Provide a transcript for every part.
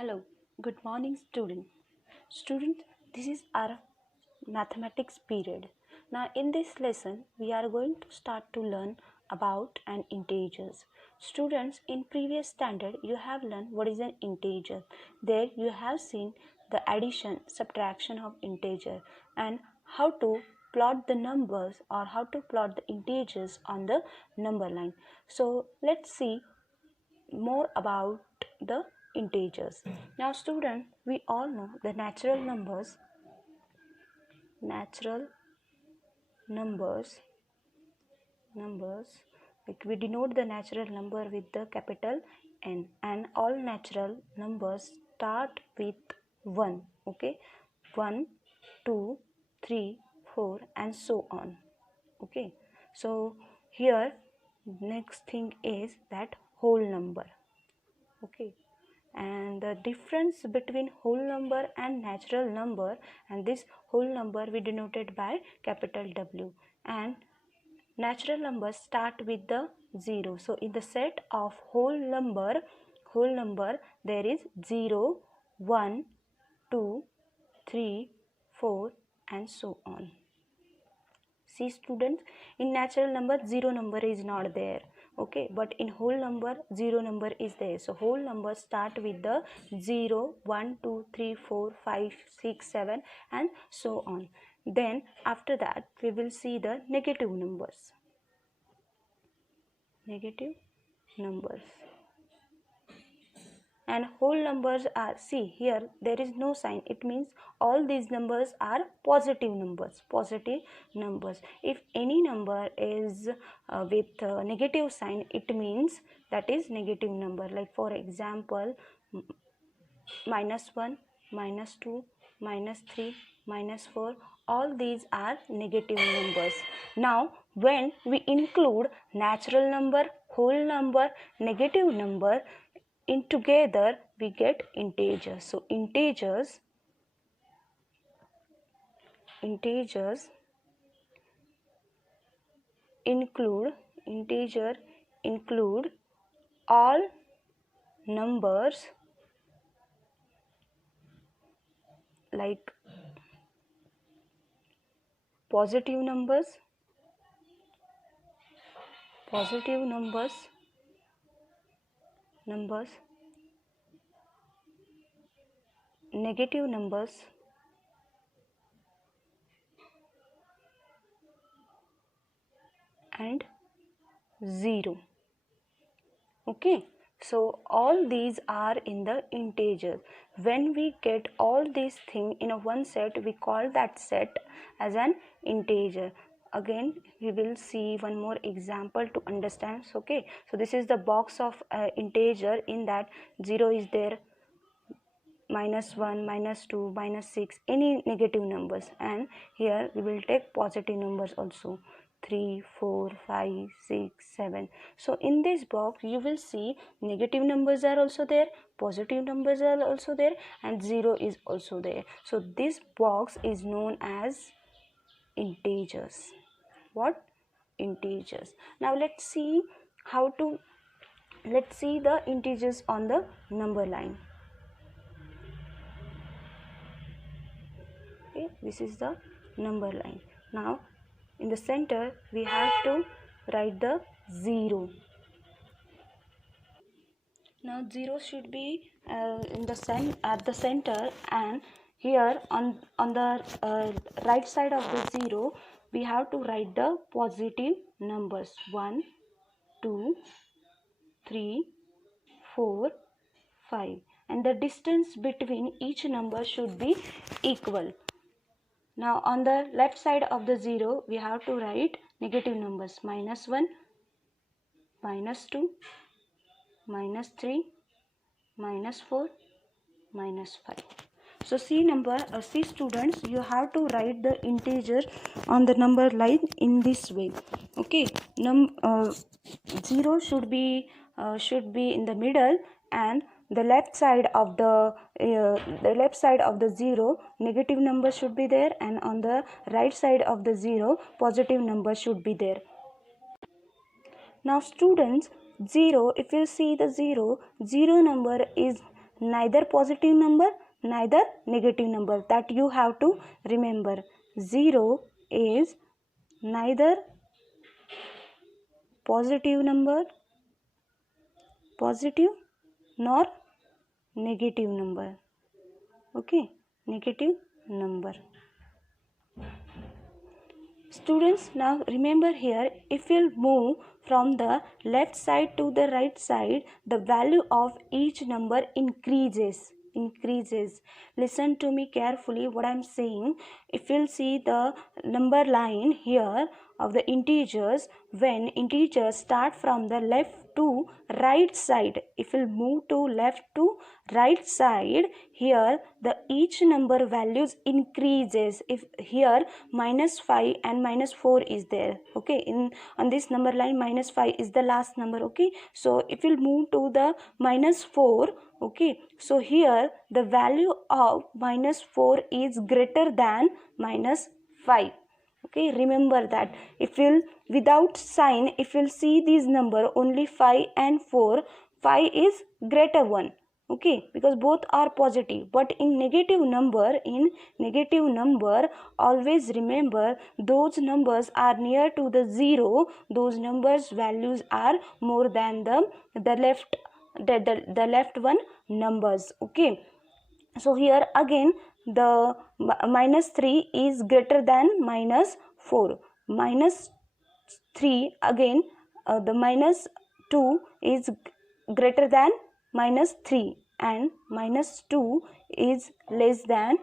Hello, good morning student. Student, this is our mathematics period. Now in this lesson we are going to start to learn about an integers. Students, in previous standard you have learned what is an integer. There you have seen the addition, subtraction of integer and how to plot the numbers or how to plot the integers on the number line. So let's see more about the integers. Now student, we all know the natural numbers, like we denote the natural number with the capital N, and all natural numbers start with 1. Okay, 1, 2, 3, 4 and so on. Okay, so here next thing is that whole number. Okay, and the difference between whole number and natural number, and this whole number we denoted by capital W, and natural numbers start with the 0. So in the set of whole number there is 0, 1, 2, 3, 4 and so on. See students, in natural number 0 number is not there. Okay, but in whole number 0 number is there. So whole number start with the 0, 1, 2, 3, 4, 5, 6, 7 and so on. Then after that we will see the negative numbers. And whole numbers are, see here there is no sign, it means all these numbers are positive numbers. If any number is with negative sign, it means that is negative number. Like for example, -1, -2, -3, -4, all these are negative numbers. Now when we include natural number, whole number, negative number in together, we get integers. So integers include all numbers like positive numbers, negative numbers, and 0. Okay, so all these are in the integers. When we get all these things in a one set, we call that set as an integer. Again we will see one more example to understand. Okay, so this is the box of integer. In that 0 is there, -1, -2, -6, any negative numbers, and here we will take positive numbers also, 3, 4, 5, 6, 7. So in this box you will see negative numbers are also there, positive numbers are also there, and 0 is also there. So this box is known as integers. What? Integers. Now let's see the integers on the number line. Okay, this is the number line. Now in the center we have to write the 0. Now 0 should be at the center, and here on the right side of the 0 we have to write the positive numbers, 1, 2, 3, 4, 5, and the distance between each number should be equal. Now on the left side of the 0 we have to write negative numbers, -1, -2, -3, -4, -5. So see students, you have to write the integer on the number line in this way. Okay, 0 should be in the middle, and the left side of the 0 negative number should be there, and on the right side of the 0 positive number should be there. Now students, 0, if you see the 0 number is neither positive number, neither negative number. That you have to remember. 0 is neither positive number, positive, nor negative number. Okay, negative number. Students, now remember here, if we'll move from the left side to the right side, the value of each number increases. Listen to me carefully what I am saying. If you'll see the number line here of the integers, when integers start from the left to right side, if we'll move to left to right side, here the each number values increases. If here -5 and -4 is there, okay, in on this number line -5 is the last number, okay. So if we'll move to the -4, okay, so here the value of -4 is greater than -5. Okay, remember that. If we'll without sign, if we'll see these number only 5 and 4, 5 is greater one, okay, because both are positive. But in negative number, always remember those numbers are near to the 0, those numbers values are more than the left one numbers, okay. So here again the -3 is greater than -4, -3 again, the -2 is greater than -3, and -2 is less than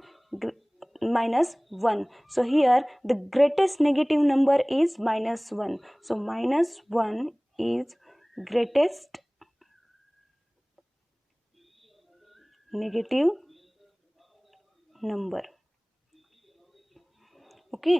-1. So here the greatest negative number is -1. So -1 is greatest negative number. Okay,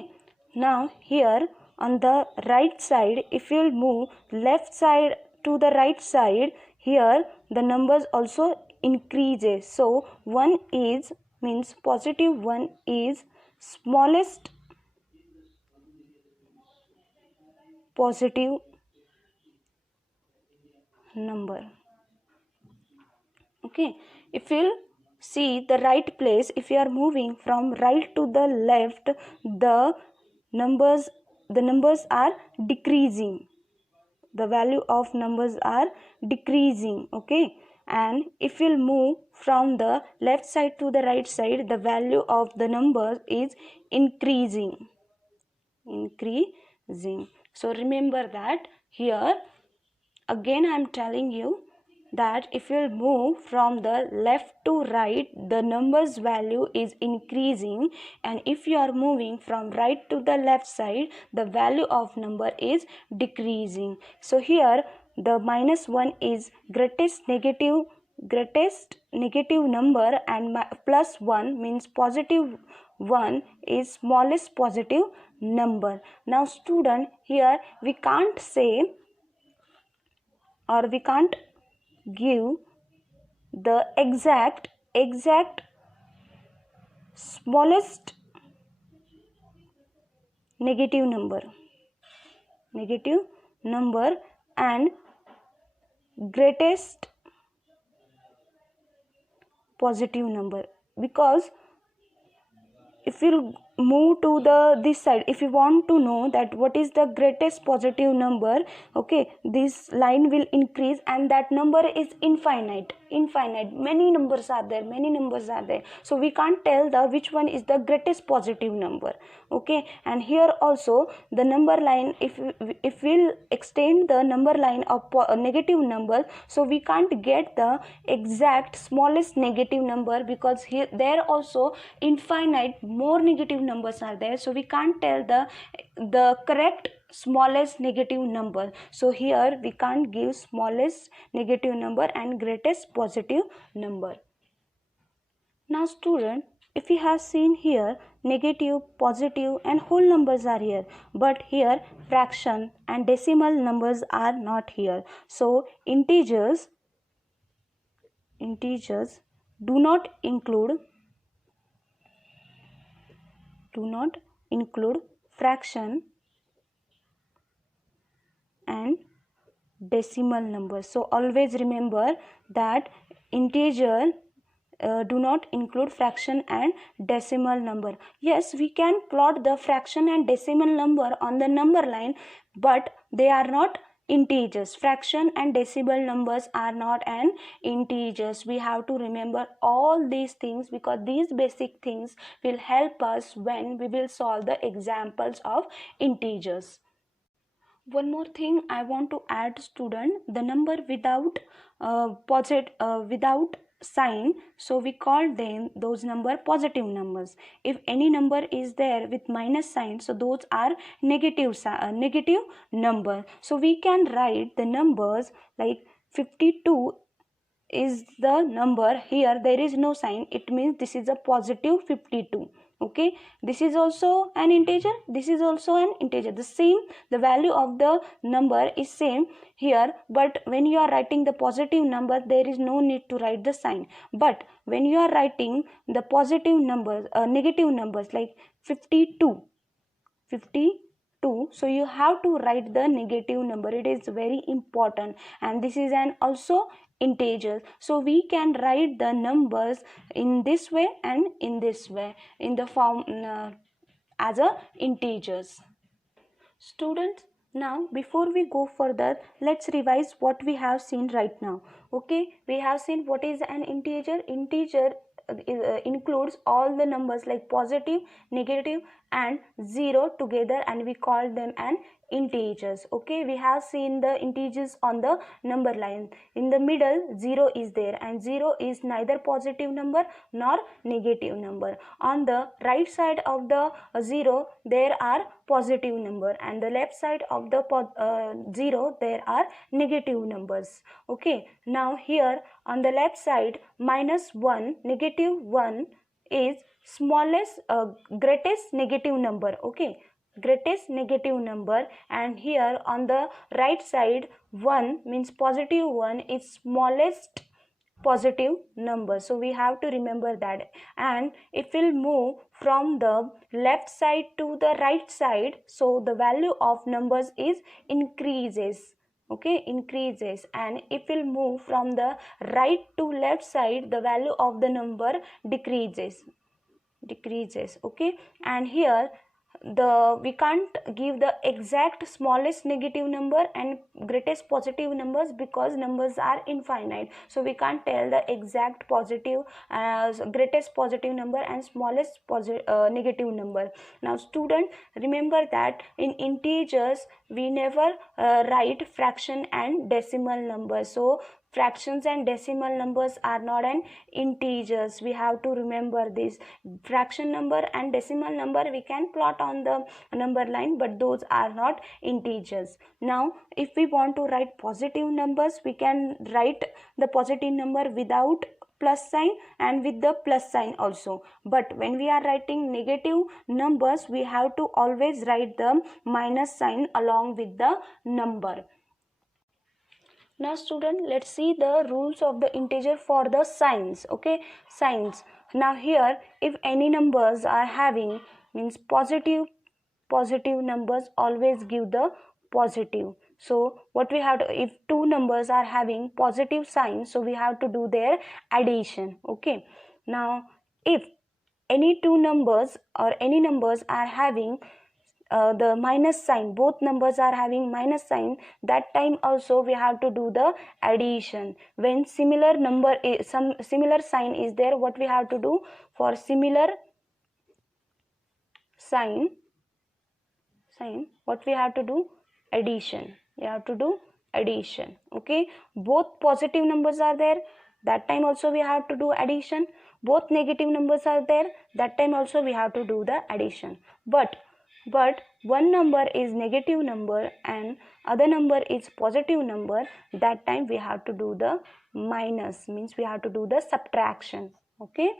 now here on the right side, if you will move left side to the right side, here the numbers also increases. So 1 is means positive 1 is smallest positive number. Okay, if you'll see the right place, if you are moving from right to the left, the numbers are decreasing, the value of numbers are decreasing, okay. And if you'll move from the left side to the right side, the value of the numbers is increasing. So remember that here again I am telling you that if you move from the left to right, the numbers value is increasing, and if you are moving from right to the left side, the value of number is decreasing. So here the -1 is greatest negative number, and +1 means positive 1 is smallest positive number. Now student, here we can't say, or we can't give the exact smallest negative number and greatest positive number, because if you move to this side, if you want to know that what is the greatest positive number, okay, this line will increase, and that number is infinite. Many numbers are there, so we can't tell which one is the greatest positive number, okay. And here also the number line, if we'll extend the number line of negative number, so we can't get the exact smallest negative number, because here there also infinite more negative numbers are there, so we can't tell the correct smallest negative number. So here we can't give smallest negative number and greatest positive number. Now student, if you have seen here, negative, positive and whole numbers are here, but here fraction and decimal numbers are not here. So integers do not include fraction and decimal numbers. So always remember that integer do not include fraction and decimal number. Yes, we can plot the fraction and decimal number on the number line, but they are not integers. Fraction and decimal numbers are not an integers. We have to remember all these things, because these basic things will help us when we will solve the examples of integers. One more thing I want to add, student, the number without without sign, so we call them those number positive numbers. If any number is there with minus sign, so those are negative number. So we can write the numbers like 52 is the number. Here there is no sign, it means this is a positive 52. Okay, this is also an integer, this is also an integer, the same, the value of the number is same here, but when you are writing the positive number, there is no need to write the sign. But when you are writing the positive numbers, negative numbers like 52, so you have to write the negative number. It is very important, and this is an also integer, so we can write the numbers in this way and in this way, in the form as a integers. Students, now before we go further, let's revise what we have seen right now. Okay, we have seen what is an integer. Integer includes all the numbers like positive, negative and 0 together, and we call them an integers. Okay, we have seen the integers on the number line. In the middle 0 is there, and 0 is neither positive number nor negative number. On the right side of the 0 there are positive number, and the left side of the 0 there are negative numbers. Okay, now here on the left side, -1, -1 is smallest greatest negative number. Okay, greatest negative number, and here on the right side 1 means positive 1 is smallest positive number. So we have to remember that, and it will move from the left side to the right side, so the value of numbers is increases. Okay, increases, and it will move from the right to left side, the value of the number decreases. Okay, and here we can't give the exact smallest negative number and greatest positive numbers, because numbers are infinite, so we can't tell the exact positive greatest positive number and smallest negative number. Now student, remember that in integers we never write fraction and decimal number. So fractions and decimal numbers are not an integers. We have to remember this. Fraction number and decimal number we can plot on the number line, but those are not integers. Now if we want to write positive numbers, we can write the positive number without plus sign and with the plus sign also. But when we are writing negative numbers, we have to always write the minus sign along with the number. Now student, let's see the rules of the integer for the signs. Okay, signs. Now here, if any numbers are having, means positive numbers always give the positive. So what we have to, if two numbers are having positive signs, so we have to do their addition. Okay, now if any two numbers or any numbers are having the minus sign, both numbers are having minus sign, that time also we have to do the addition. When similar number is, some similar sign is there, what we have to do? For similar sign, what we have to do? Addition. You have to do addition. Okay, both positive numbers are there, that time also we have to do addition. Both negative numbers are there, that time also we have to do the addition. But one number is negative number and other number is positive number, that time we have to do the minus, means we have to do the subtraction. Okay,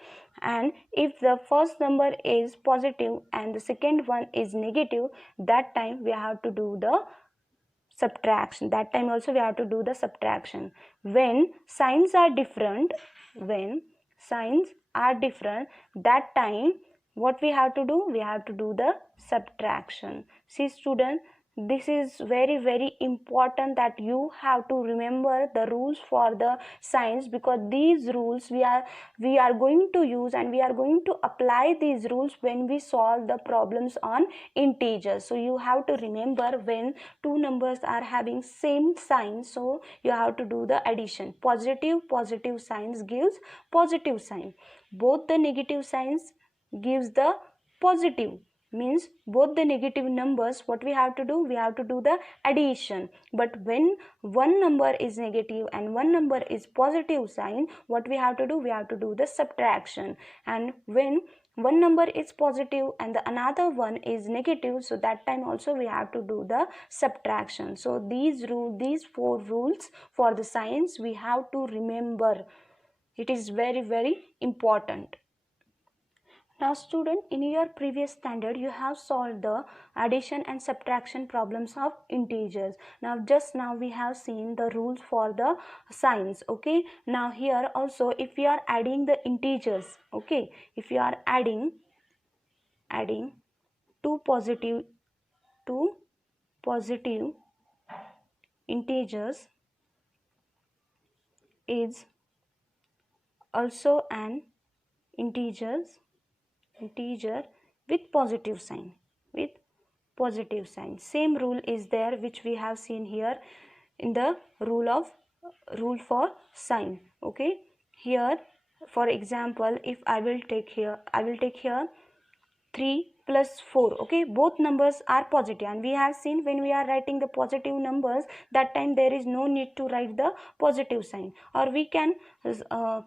and if the first number is positive and the second one is negative, that time we have to do the subtraction. That time also we have to do the subtraction. When signs are different, that time what we have to do? We have to do the subtraction. See student, this is very important that you have to remember the rules for the signs, because these rules we are going to use and we are going to apply these rules when we solve the problems on integers. So you have to remember, when two numbers are having same sign, so you have to do the addition. Positive signs gives positive sign, both the negative signs gives the positive, means both the negative numbers, what we have to do, we have to do the addition. But when one number is negative and one number is positive sign, what we have to do, we have to do the subtraction. And when one number is positive and the another one is negative, so that time also we have to do the subtraction. So these four rules for the signs we have to remember. It is very important. Now student, in your previous standard you have solved the addition and subtraction problems of integers. Now just now we have seen the rules for the signs. Okay, now here also if we are adding the integers, okay, if you are adding two positive integers is also an integer with positive sign, same rule is there which we have seen here in the rule for sign. Okay, here for example, if I will take here 3 plus 4. Okay, both numbers are positive, and we have seen when we are writing the positive numbers, that time there is no need to write the positive sign, or we can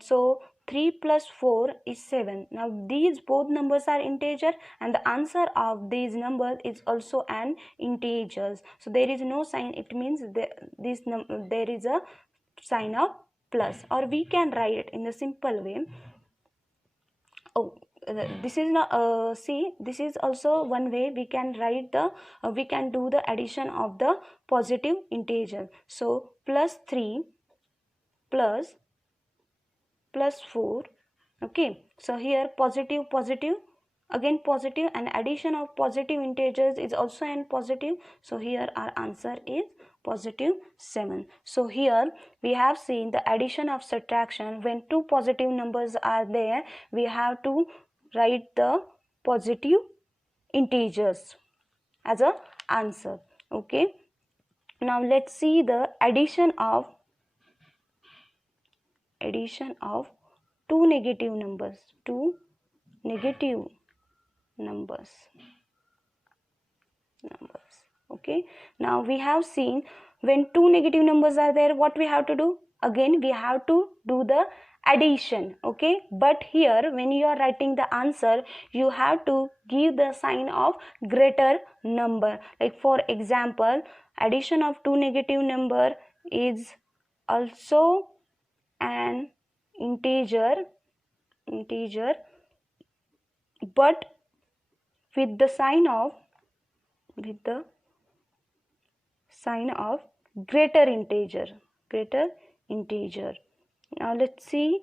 so 3 plus 4 is 7. Now these both numbers are integer and the answer of these numbers is also an integers. So there is no sign, it means there is a sign of plus, or we can write it in the simple way. This is not see, this is also one way we can write the we can do the addition of the positive integer. So plus 3 plus 4. Okay, so here positive again positive, and addition of positive integers is also an positive, so here our answer is positive 7. So here we have seen the addition of subtraction. When two positive numbers are there, we have to write the positive integers as a answer. Okay, now let's see the addition of two negative numbers. Okay, now we have seen when two negative numbers are there, what we have to do, again we have to do the addition. Okay, but here when you are writing the answer, you have to give the sign of greater number. Like for example, addition of two negative number is also an integer but with the sign of greater integer. Now let's see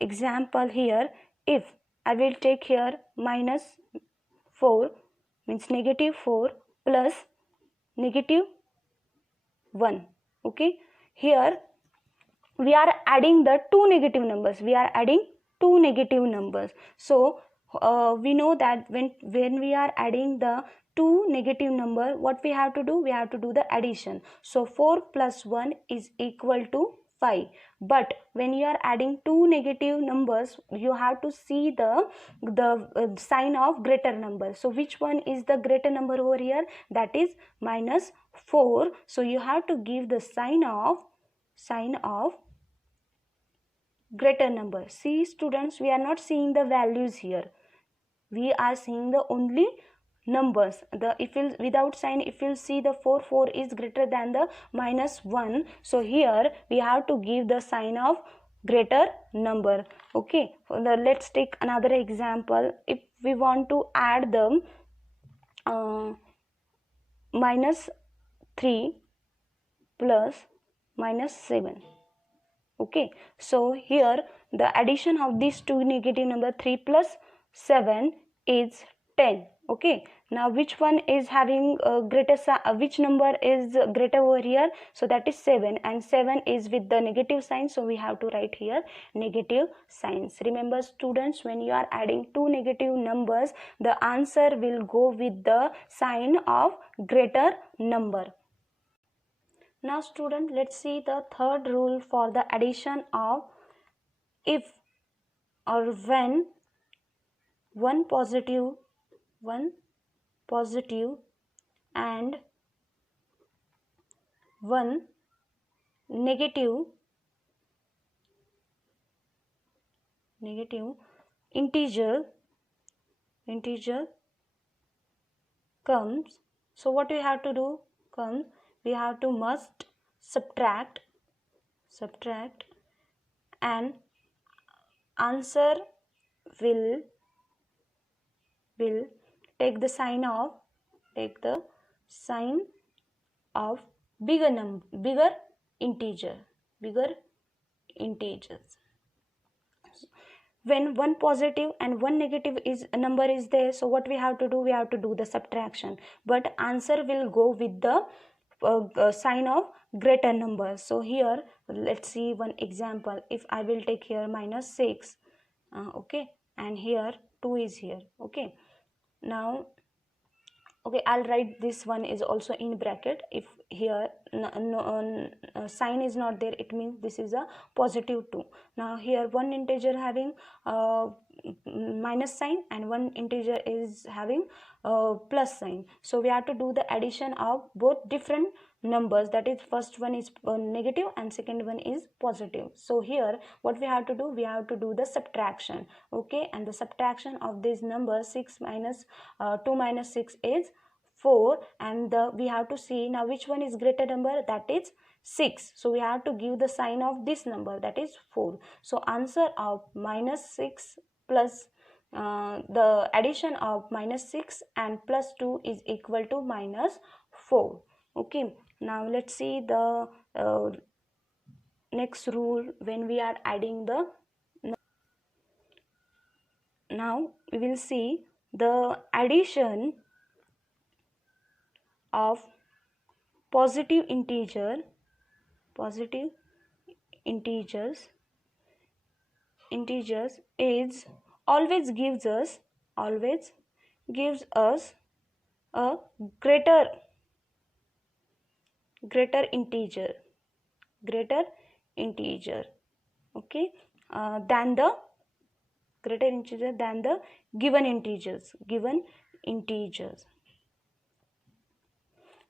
example here. If I will take here minus 4, means negative 4 plus negative 1. Okay, here we are adding the two negative numbers. So we know that when we are adding the two negative number, what we have to do, we have to do the addition. So 4 plus 1 is equal to 5. But when you are adding two negative numbers, you have to see the sign of greater number. So which one is the greater number over here? That is minus 4. So you have to give the sign of greater number. See students, we are not seeing the values here, we are seeing the only numbers. Without sign, if you see the 4 is greater than the minus 1, so here we have to give the sign of greater number. Okay, let's take another example. If we want to add the minus 3 plus minus 7. Okay, so here the addition of these two negative number 3 plus 7 is 10. Okay, Now which one is having which number is greater over here? So that is 7, and 7 is with the negative sign, so we have to write here negative signs. Remember students, when you are adding two negative numbers, the answer will go with the sign of greater number. Now student, let's see the third rule for the addition of if or when one positive and one negative integer comes. So what we have to do? We have to must subtract and answer will take the sign of bigger integers. When one positive and one negative number is there, so what we have to do? We have to do the subtraction, but answer will go with the sign of greater number. So here let's see one example. If I will take here -6, okay, and here 2 is here, okay. Now okay, I'll write this one is also in bracket. If here sign is not there, it means this is a positive 2. Now here one integer having minus sign and one integer is having plus sign. So we have to do the addition of both different numbers, that is first one is negative and second one is positive. So here what we have to do? We have to do the subtraction, okay, and the subtraction of this number 6 minus 2 minus 6 is 4, and we have to see now which one is greater number, that is 6. So we have to give the sign of this number, that is 4. So answer of -6 plus the addition of -6 and +2 is equal to -4. Okay, now let's see the next rule when we are adding the. Now we will see the addition of positive integers is always gives us a greater integer, okay, than the greater integer than the given integers.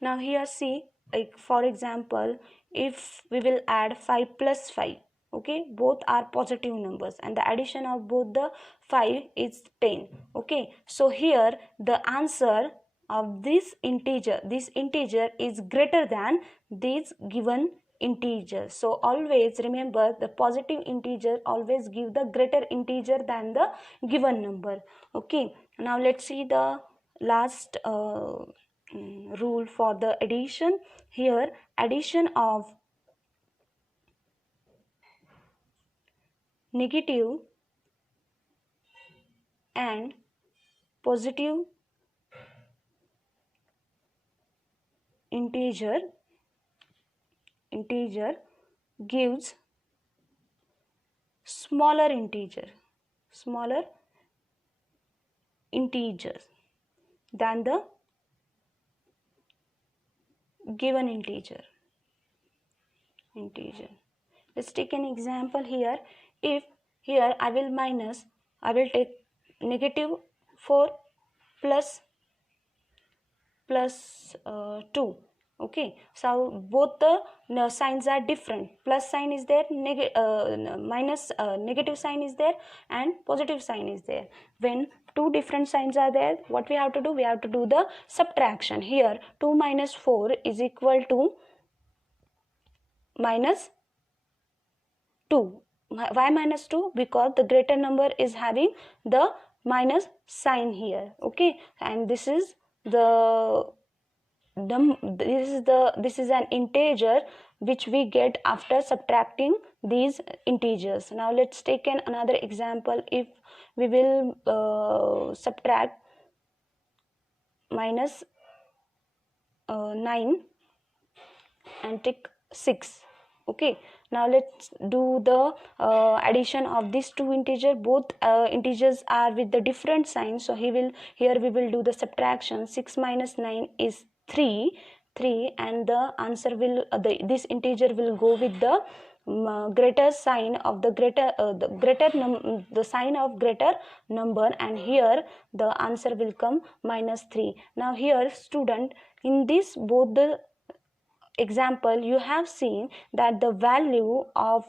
Now here see, like for example, if we will add 5 plus 5, okay, both are positive numbers and the addition of both the 5 is 10, okay. So here the answer of this integer is greater than this given integer. So always remember, the positive integer always give the greater integer than the given number, okay. Now let's see the last rule for the addition. Here addition of negative and positive integer gives smaller integers than the given integer. Let's take an example here. If here I will take -4 plus 2, okay. So both the signs are different. Plus sign is there, negative sign is there, and positive sign is there. When two different signs are there, what we have to do? We have to do the subtraction. Here 2 minus 4 is equal to -2. Why -2? Because the greater number is having the minus sign here, okay, and this is an integer which we get after subtracting these integers. Now let's take another example. If we will subtract minus 9 and take 6. Okay, now let's do the addition of these two integers. Both integers are with the different signs, so here we will do the subtraction. 6 minus 9 is 3, and the answer will this integer will go with the greater sign of the the sign of greater number, and here the answer will come minus 3. Now here student, in this both the example you have seen that the value of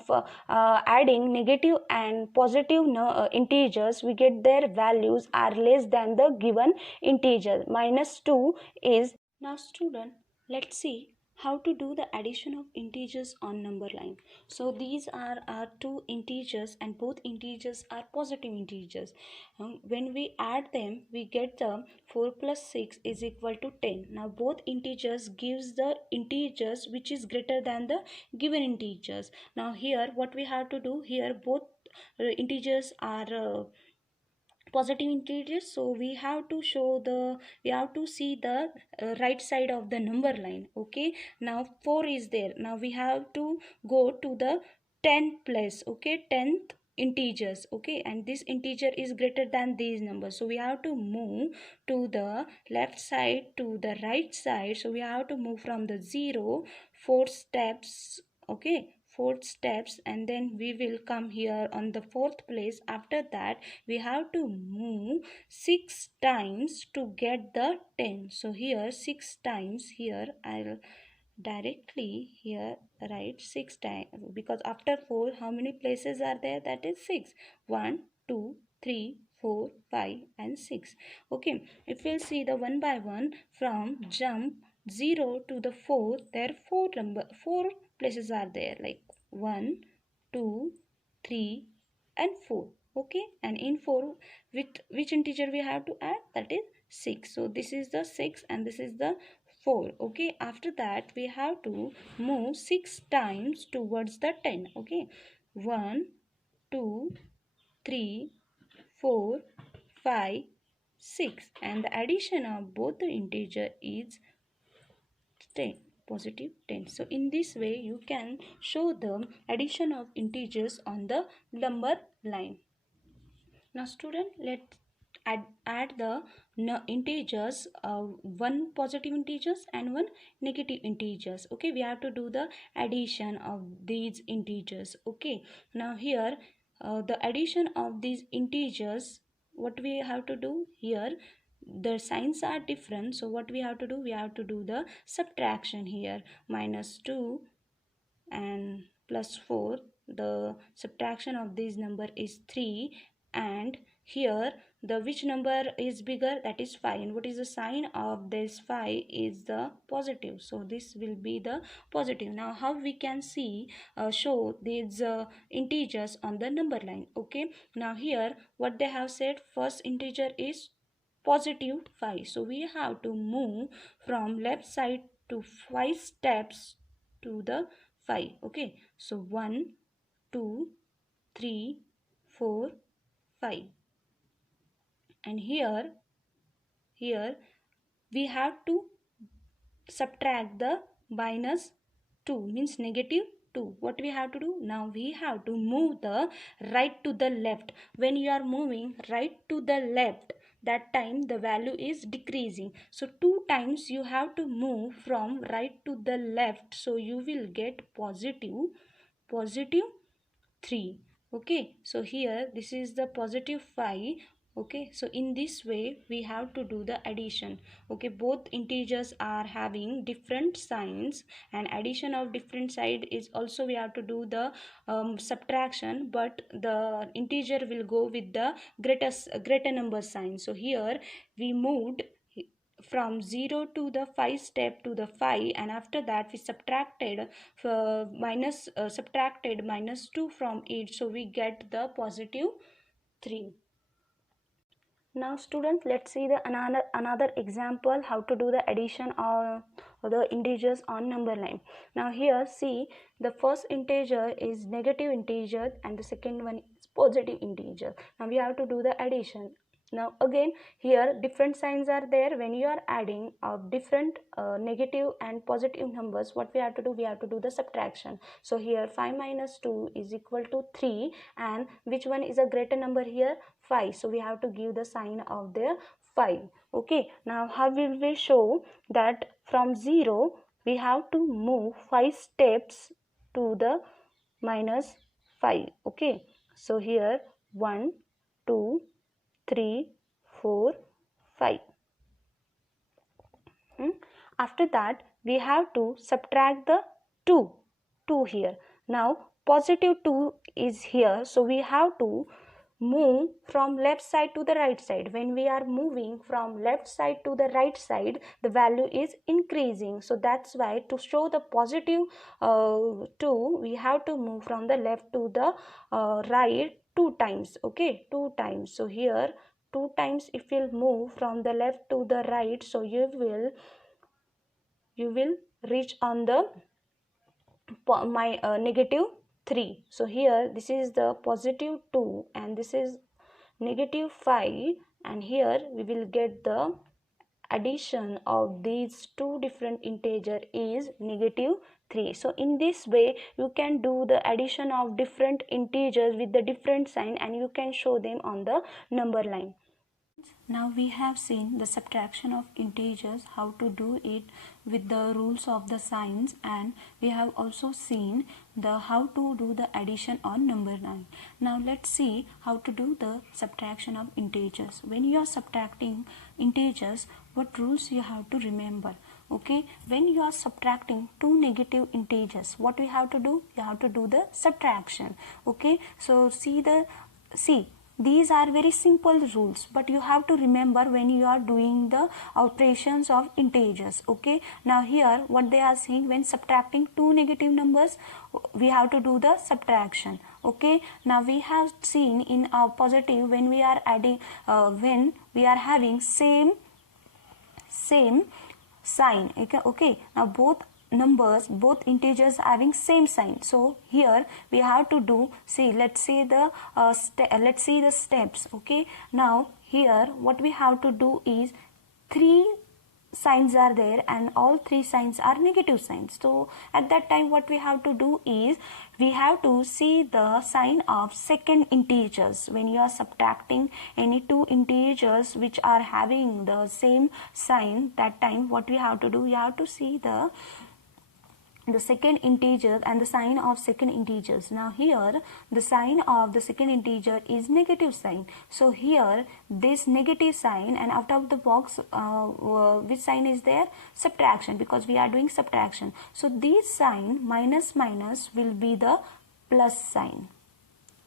adding negative and positive integers, we get their values are less than the given integer. Minus 2 is. Now student, let's see how to do the addition of integers on number line. So these are our two integers and both integers are positive integers. When we add them, we get the 4 plus 6 is equal to 10. Now both integers gives the integers which is greater than the given integers. Now here what we have to do, here both integers are positive integers, so we have to see the right side of the number line. Okay, now 4 is there. Now we have to go to the 10th place. Okay, 10th integers. Okay, and this integer is greater than these numbers, so we have to move to the left side to the right side. So we have to move from the 0 4 steps. Okay, 4 steps, and then we will come here on the 4th place. After that we have to move 6 times to get the 10. So here 6 times, here I'll directly here write 6 times, because after 4 how many places are there? That is 6. 1 2 3 4 5 and 6. Okay, if we'll see the one by one, from jump 0 to the 4, there 4 places are there, like 1 2 3 and 4. Okay, and in 4 with which integer we have to add? That is 6. So this is the 6 and this is the 4. Okay, after that we have to move 6 times towards the 10. Okay, 1 2 3 4 5 6, and the addition of both the integer is 10, positive 10. So in this way you can show the addition of integers on the number line. Now student, let's add the integers, one positive integers and one negative integers. Okay, we have to do the addition of these integers. Okay, now here the addition of these integers, what we have to do here, the signs are different, so what we have to do, we have to do the subtraction here. Minus 2 and plus 4, the subtraction of this number is 3, and here the which number is bigger? That is 5. And what is the sign of this 5? Is the positive, so this will be the positive. Now how we can see show these integers on the number line? Okay, now here what they have said, first integer is positive 5, so we have to move from left side to 5 steps to the 5. Okay, so 1 2 3 4 5, and here we have to subtract the minus 2, means negative 2. What we have to do? Now we have to move the right to the left. When you are moving right to the left, that time the value is decreasing, so 2 times you have to move from right to the left, so you will get positive 3. Okay, so here this is the positive 5. Okay, so in this way we have to do the addition. Okay, both integers are having different signs, and addition of different side is also we have to do the subtraction, but the integer will go with the greater number sign. So here we moved from 0 to the 5 step to the 5, and after that we subtracted minus 2 from it, so we get the positive 3. Now students, let's see the another example how to do the addition of the integers on number line. Now here see, the first integer is negative integer and the second one is positive integer. Now we have to do the addition. Now again here different signs are there. When you are adding different negative and positive numbers, what we have to do, we have to do the subtraction. So here 5 minus 2 is equal to 3, and which one is a greater number here? 5. So we have to give the sign of the 5. Okay, now how will we show that from 0 we have to move 5 steps to the minus 5. Okay, so here 1 2 3 4 5. After that we have to subtract the 2 here. Now positive 2 is here, so we have to move from left side to the right side. When we are moving from left side to the right side, the value is increasing. So that's why to show the positive 2, we have to move from the left to the right 2 times. Okay, 2 times. So here 2 times if you'll move from the left to the right, so you will reach on the negative 3. So here this is the positive 2 and this is negative 5, and here we will get the addition of these two different integer is negative 3. So in this way you can do the addition of different integers with the different sign, and you can show them on the number line. Now we have seen the subtraction of integers, how to do it with the rules of the signs, and we have also seen the how to do the addition on number line. Now let's see how to do the subtraction of integers. When you are subtracting integers, what rules you have to remember? Okay, when you are subtracting two negative integers, what we have to do? You have to do the subtraction. Okay, so see these are very simple rules, but you have to remember when you are doing the operations of integers. Okay, now here what they are saying, when subtracting two negative numbers, we have to do the subtraction. Okay, now we have seen in our positive, when we are adding when we are having same sign. Okay, now both numbers, both integers having same sign. So here we have to do, see, let's see the steps. Okay, now here what we have to do is three signs are there and all three signs are negative signs. So at that time what we have to do is we have to see the sign of second integers. When you are subtracting any two integers which are having the same sign, that time what we have to do, we have to see the second integer and the sign of second integers. Now here the sign of the second integer is negative sign. So here this negative sign, and out of the box which sign is there? Subtraction, because we are doing subtraction. So this sign minus minus will be the plus sign.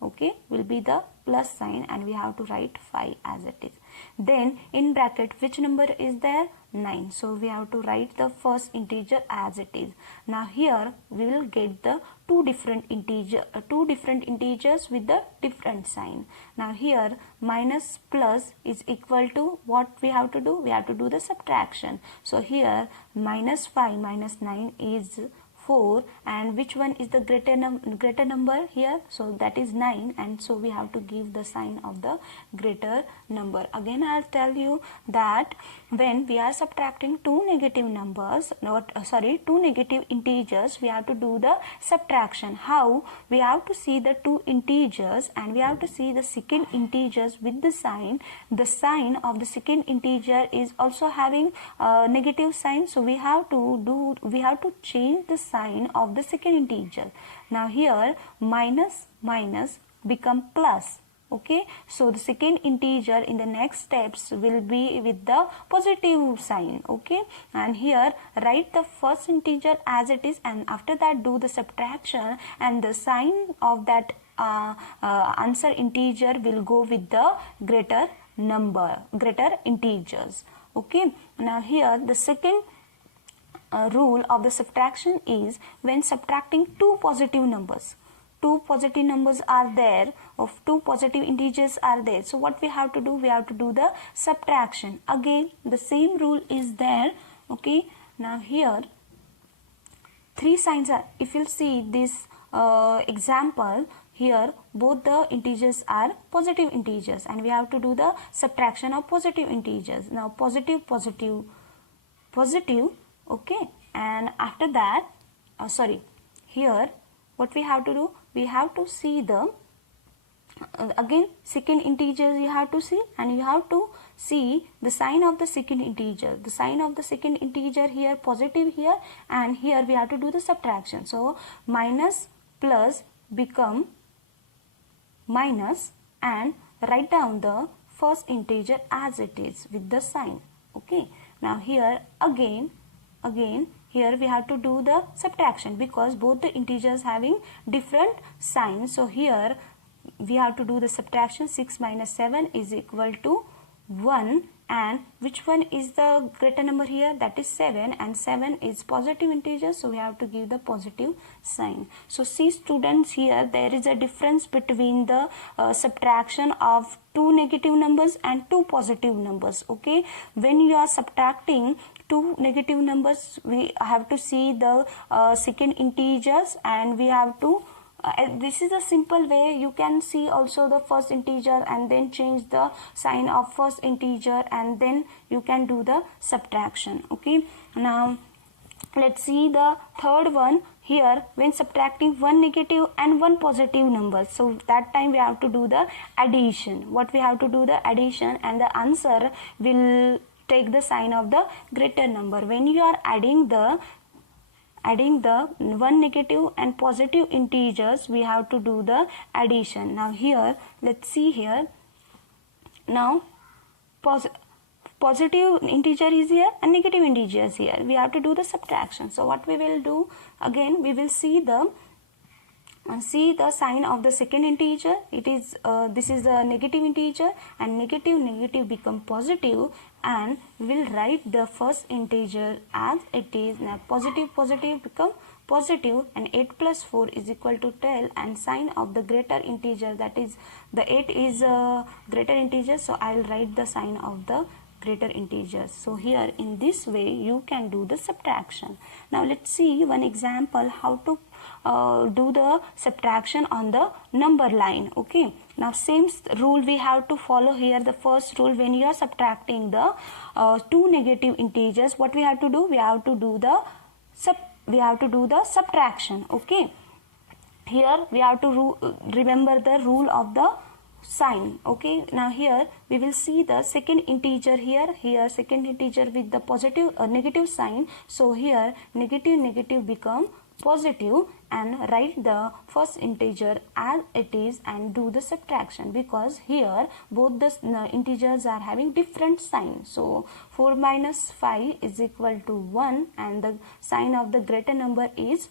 Okay, will be the plus sign, and we have to write 5 as it is. Then in bracket which number is there? 9. So we have to write the first integer as it is. Now here we will get the two different integers with the different sign. Now here minus plus is equal to what we have to do? We have to do the subtraction. So here minus 5 minus 9 is 4, and which one is the greater number here? So that is 9, and so we have to give the sign of the greater number. Again I'll tell you that when we are subtracting two negative integers, we have to do the subtraction. How? We have to see the two integers and we have to see the second integers with the sign. The sign of the second integer is also having negative sign, so we have to change the sign of the second integer. Now here minus minus become plus. Okay, so the second integer in the next steps will be with the positive sign. Okay, and here write the first integer as it is, and after that do the subtraction, and the sign of that answer integer will go with the greater integers. Okay, now here the second rule of the subtraction is when subtracting two positive numbers. Two positive numbers are there, of two positive integers are there. So what we have to do? We have to do the subtraction. Again the same rule is there. Okay, now here three signs are, if you see this example, here both the integers are positive integers and we have to do the subtraction of positive integers. Now positive, positive, positive, okay, and after that here what we have to do, we have to see the again second integer you have to see, and you have to see the sign of the second integer. The sign of the second integer here positive here, and here we have to do the subtraction. So minus plus become minus, and write down the first integer as it is with the sign. Okay, now here again here we have to do the subtraction because both the integers having different signs. So here we have to do the subtraction. 6 minus 7 is equal to 1, and which one is the greater number here? That is 7, and 7 is positive integer, so we have to give the positive sign. So see students, here there is a difference between the subtraction of two negative numbers and two positive numbers. Okay, when you are subtracting two negative numbers, we have to see the second integers, and we have to this is a simple way. You can see also the first integer and then change the sign of first integer, and then you can do the subtraction. Okay, now let's see the third one. Here when subtracting one negative and one positive number, so that time we have to do the addition. What we have to do the addition, and the answer will take the sign of the greater number. When you are adding the one negative and positive integers, we have to do the addition. Now here let's see here. Now positive integer is here and negative integer is here. We have to do the subtraction. So what we will do, again we will see the sign of the second integer. It is this is a negative integer, and negative become positive, and we'll write the first integer as it is. Now positive become positive, and 8 plus 4 is equal to 12, and sign of the greater integer, that is the 8 is a greater integer, so I'll write the sign of the greater integers. So here in this way you can do the subtraction. Now let's see one example how to do the subtraction on the number line. Okay, now same rule we have to follow here. The first rule, when you are subtracting the two negative integers, what we have to do, we have to do the subtraction. Okay, here we have to remember the rule of the sign. Okay, now here we will see the second integer here second integer with the positive negative sign. So here negative become positive, and write the first integer as it is and do the subtraction, because here both the integers are having different signs. So 4 minus 5 is equal to 1, and the sign of the greater number is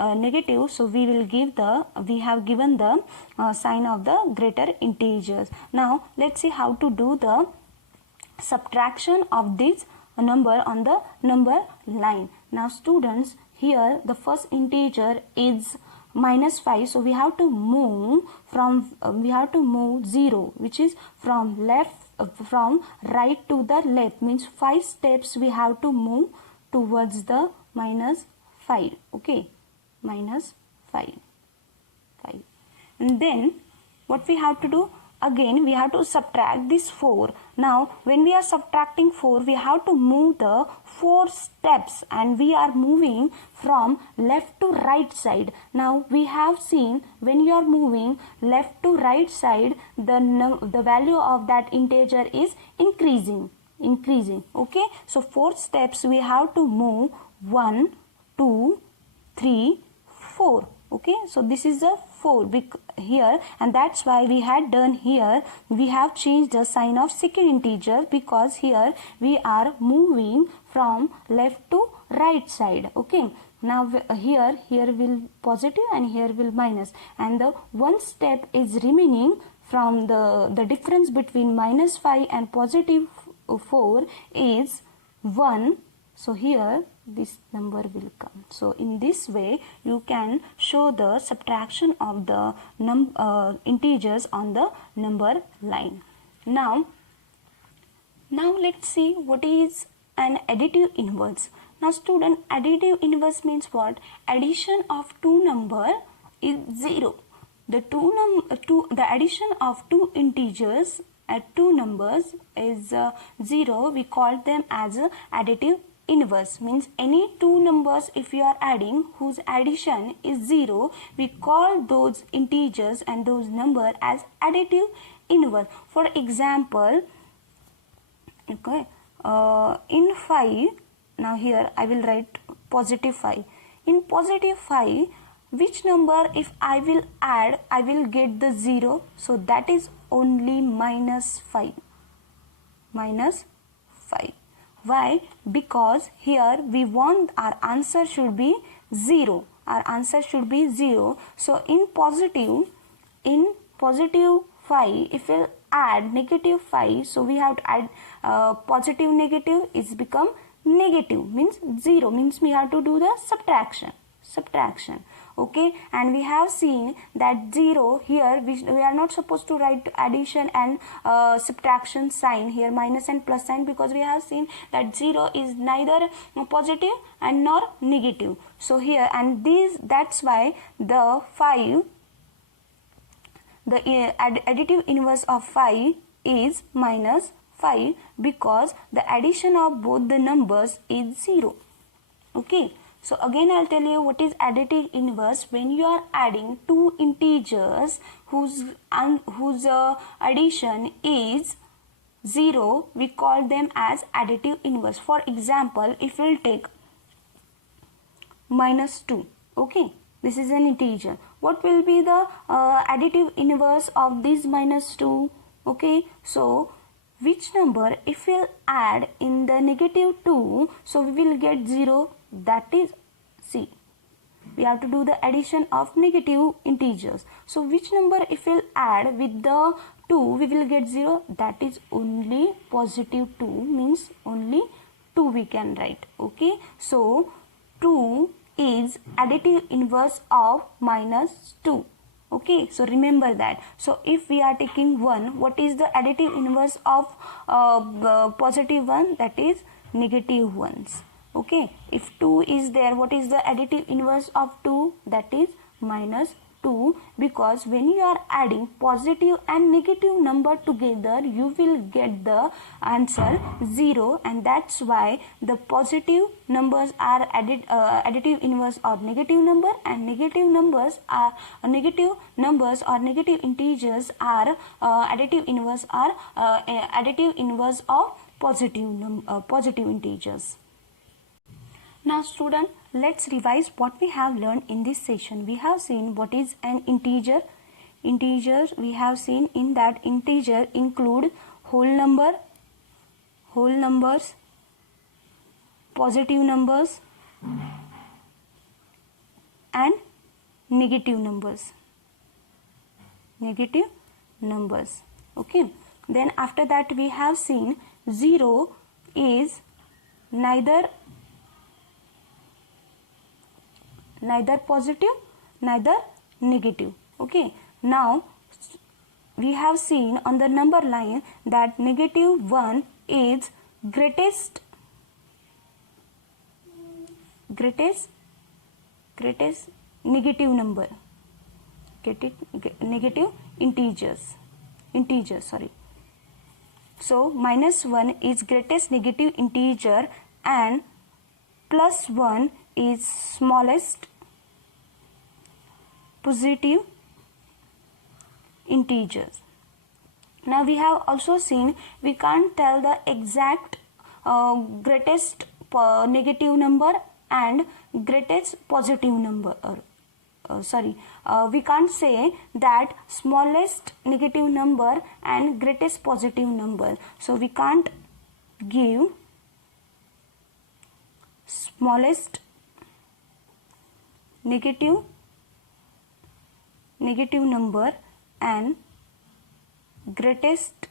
negative, so we have given the sign of the greater integers. Now let's see how to do the subtraction of this number on the number line. Now students, here the first integer is minus 5, so we have to move 0, which is from right to the left, means 5 steps we have to move towards the minus 5. Okay, minus 5, and then what we have to do, again we have to subtract this 4. Now when we are subtracting 4, we have to move the 4 steps, and we are moving from left to right side. Now we have seen when you are moving left to right side, the value of that integer is increasing. Okay, so 4 steps we have to move, 1 2 3 4. Okay, so this is a 4 here, and that's why we had done here, we have changed the sign of second integer, because here we are moving from left to right side. Okay, now here will positive and here will minus, and the one step is remaining from the difference between minus 5 and positive 4 is 1. So here this number will come. So in this way you can show the subtraction of the integers on the number line. Now let's see what is an additive inverse. Now student, additive inverse means what? Addition of two number is 0. The addition of two integers at two numbers is 0. We call them as additive inverse. Means any two numbers if you are adding whose addition is 0, we call those integers and those number as additive inverse. For example, okay, in 5, now here I will write positive 5. In positive 5, which number if I will add, I will get the 0. So that is only minus 5. Minus 5. Why? Because here we want our answer should be 0. Our answer should be 0. So in positive 5, if we add negative 5, so we have to add positive negative is become negative, means 0, means we have to do the subtraction. Okay, and we have seen that 0 here we are not supposed to write addition and subtraction sign here, minus and plus sign, because we have seen that 0 is neither positive and nor negative. So here and these, that's why the 5, the additive inverse of 5 is minus 5, because the addition of both the numbers is 0. Okay. So again I'll tell you what is additive inverse. When you are adding two integers whose addition is 0, we call them as additive inverse. For example, if we'll take minus 2, okay, this is an integer. What will be the additive inverse of this minus 2? Okay, so which number if we'll add in the negative 2, so we will get 0, that is C. We have to do the addition of negative integers. So which number if we'll add with the 2, we will get 0, that is only positive 2, means only 2 we can write. Okay, so 2 is additive inverse of minus 2. Okay, so remember that. So if we are taking 1, what is the additive inverse of positive 1? That is negative 1s. Okay, if 2 is there, what is the additive inverse of 2? That is minus 2, because when you are adding positive and negative number together, you will get the answer 0, and that's why the positive numbers are additive inverse of negative number, and negative numbers or negative integers are additive inverse of positive integers. Now student, let's revise what we have learned in this session. We have seen what is an integer. Integers, we have seen in that integer include whole numbers, positive numbers and negative numbers. Okay, then after that we have seen 0 is neither positive neither negative. Okay, now we have seen on the number line that negative 1 is greatest negative number, negative integer, sorry. So minus 1 is greatest negative integer and plus 1 is smallest positive integers. Now we have also seen we can't tell the exact greatest negative number and greatest positive number. We can't say that smallest negative number and greatest positive number. So we can't give smallest negative number and greatest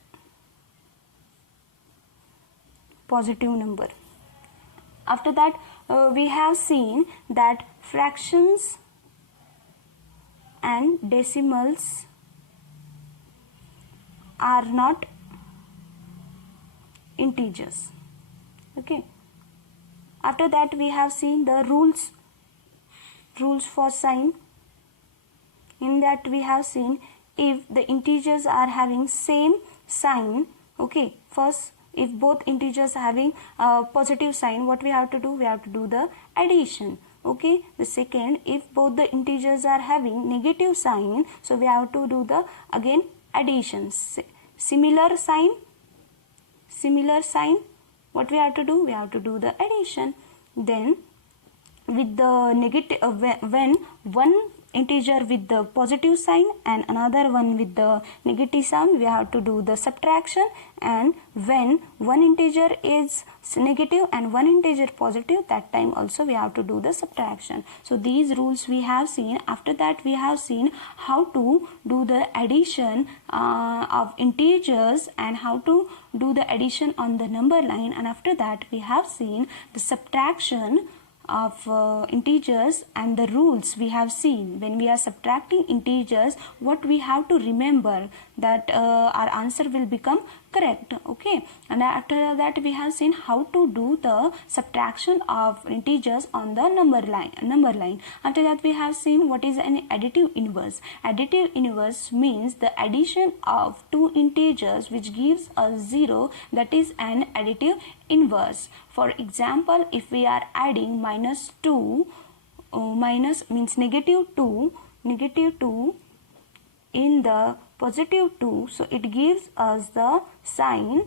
positive number. After that we have seen that fractions and decimals are not integers. Okay, After that we have seen the rules for sign. In that we have seen if the integers are having same sign, okay, first if both integers are having positive sign, what we have to do? We have to do the addition. Okay, the second, if both the integers are having negative sign, so we have to do the again addition. Similar sign, what we have to do? We have to do the addition. Then with the negative, when one integer with the positive sign and another one with the negative sign, we have to do the subtraction. And when one integer is negative and one integer positive, that time also we have to do the subtraction. So these rules we have seen. After that we have seen how to do the addition of integers and how to do the addition on the number line. And after that we have seen the subtraction of integers and the rules we have seen. When we are subtracting integers, what we have to remember, that our answer will become correct. Okay, and after that we have seen how to do the subtraction of integers on the number line. After that we have seen what is an additive inverse. Additive inverse means the addition of two integers which gives us 0, that is an additive inverse. For example, if we are adding minus 2, minus means negative 2 in the positive 2, so it gives us the sign,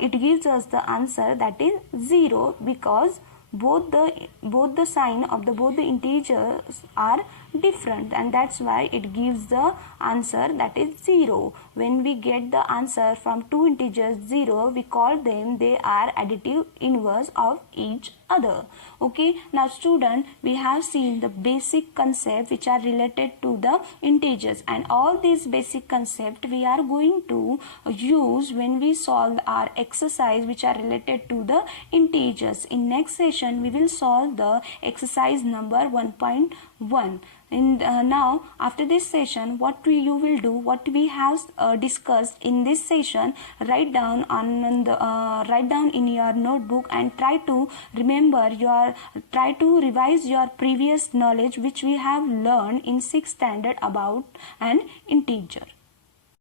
it gives us the answer, that is 0, because both the sign of both the integers are different, and that's why it gives the answer, that is 0. When we get the answer from two integers 0, we call them, they are additive inverse of each other. Okay, now student, we have seen the basic concepts which are related to the integers, and all these basic concepts we are going to use when we solve our exercise which are related to the integers. In next session we will solve the exercise number 1.1. Now after this session, what you will do, what we have discussed in this session, write down in your notebook and try to revise your previous knowledge which we have learned in 6th standard about an integer.